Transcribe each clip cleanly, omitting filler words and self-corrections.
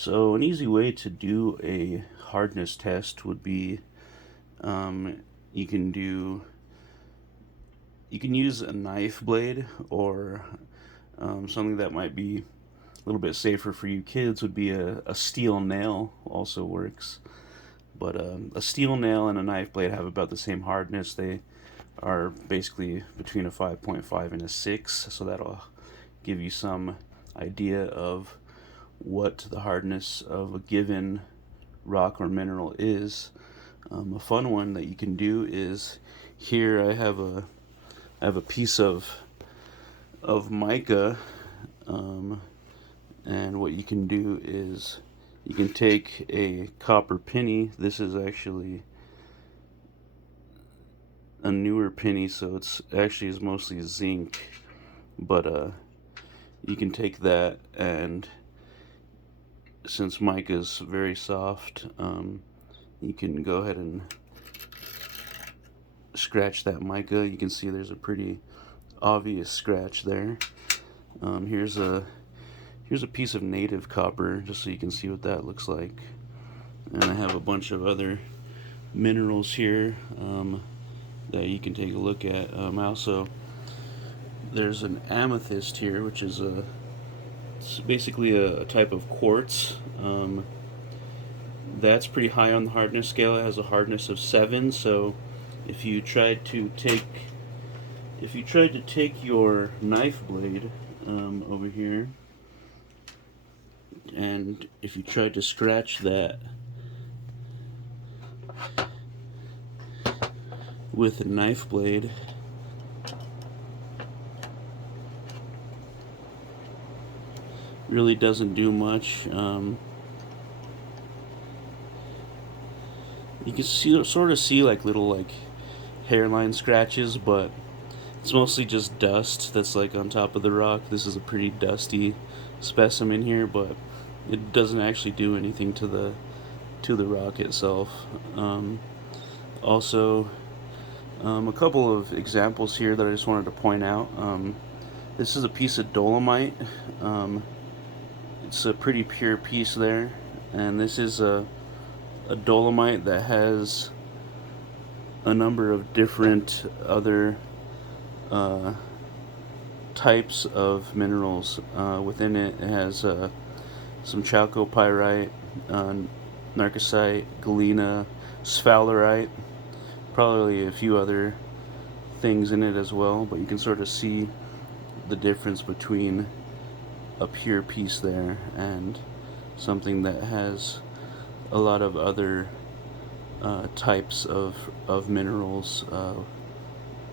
So an easy way to do a hardness test would be um, you can do you can use a knife blade or something that might be a little bit safer for you kids would be a steel nail also works. But a steel nail and a knife blade have about the same hardness. They are basically between a 5.5 and a 6, so that'll give you some idea of what the hardness of a given rock or mineral is. A fun one that you can do is here I have a piece of mica, um, and what you can do is you can take a copper penny. This is actually a newer penny, so it's actually is mostly zinc, but you can take that, and since mica is very soft, you can go ahead and scratch that mica. You can see there's a pretty obvious scratch there. Here's a piece of native copper, just so you can see what that looks like. And I have a bunch of other minerals here that you can take a look at. Also, there's an amethyst here, which is it's basically a type of quartz. That's pretty high on the hardness scale. It has a hardness of 7. So if you tried to take your knife blade over here, and if you tried to scratch that with a knife blade, really doesn't do much. You can sort of see like little like hairline scratches, but it's mostly just dust that's like on top of the rock. This is a pretty dusty specimen here, but it doesn't actually do anything to the rock itself. Also, a couple of examples here that I just wanted to point out. This is a piece of dolomite. It's a pretty pure piece there, and this is a dolomite that has a number of different other types of minerals within it. It has some chalcopyrite, narcosite, galena, sphalerite, probably a few other things in it as well, but you can sort of see the difference between a pure piece there and something that has a lot of other types of minerals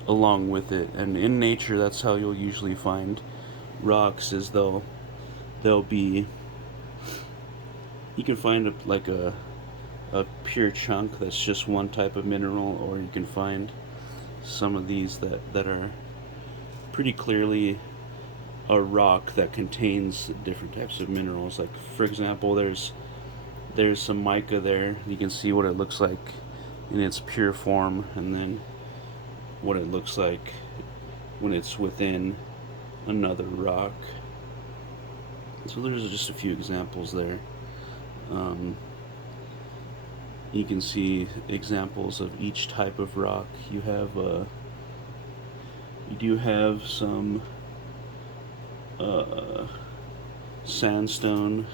along with it. And in nature, that's how you'll usually find rocks, is they'll be, you can find a pure chunk that's just one type of mineral, or you can find some of these that are pretty clearly a rock that contains different types of minerals. Like, for example, there's some mica there. You can see what it looks like in its pure form, and then what it looks like when it's within another rock. So there's just a few examples there. You can see examples of each type of rock. You do have some sandstone.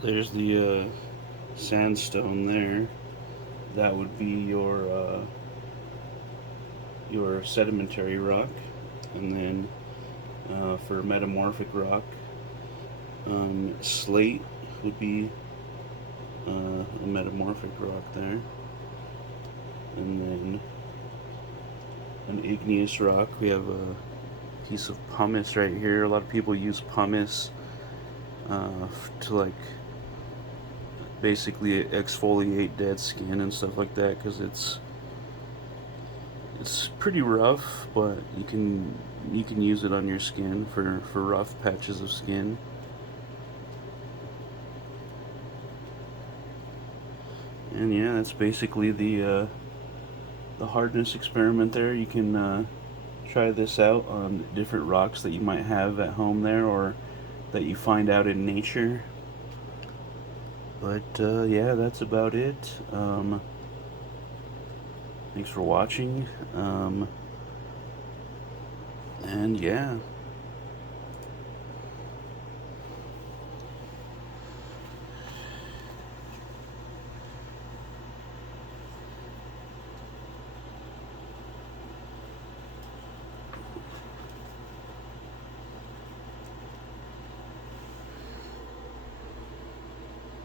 There's the sandstone there. That would be your sedimentary rock, and then for metamorphic rock, slate would be a metamorphic rock there, and then an igneous rock. We have a piece of pumice right here. A lot of people use pumice to like basically exfoliate dead skin and stuff like that, because it's pretty rough, but you can use it on your skin for rough patches of skin. And yeah, that's basically the hardness experiment there. You can try this out on different rocks that you might have at home there, or that you find out in nature. But yeah, that's about it. Thanks for watching. And yeah.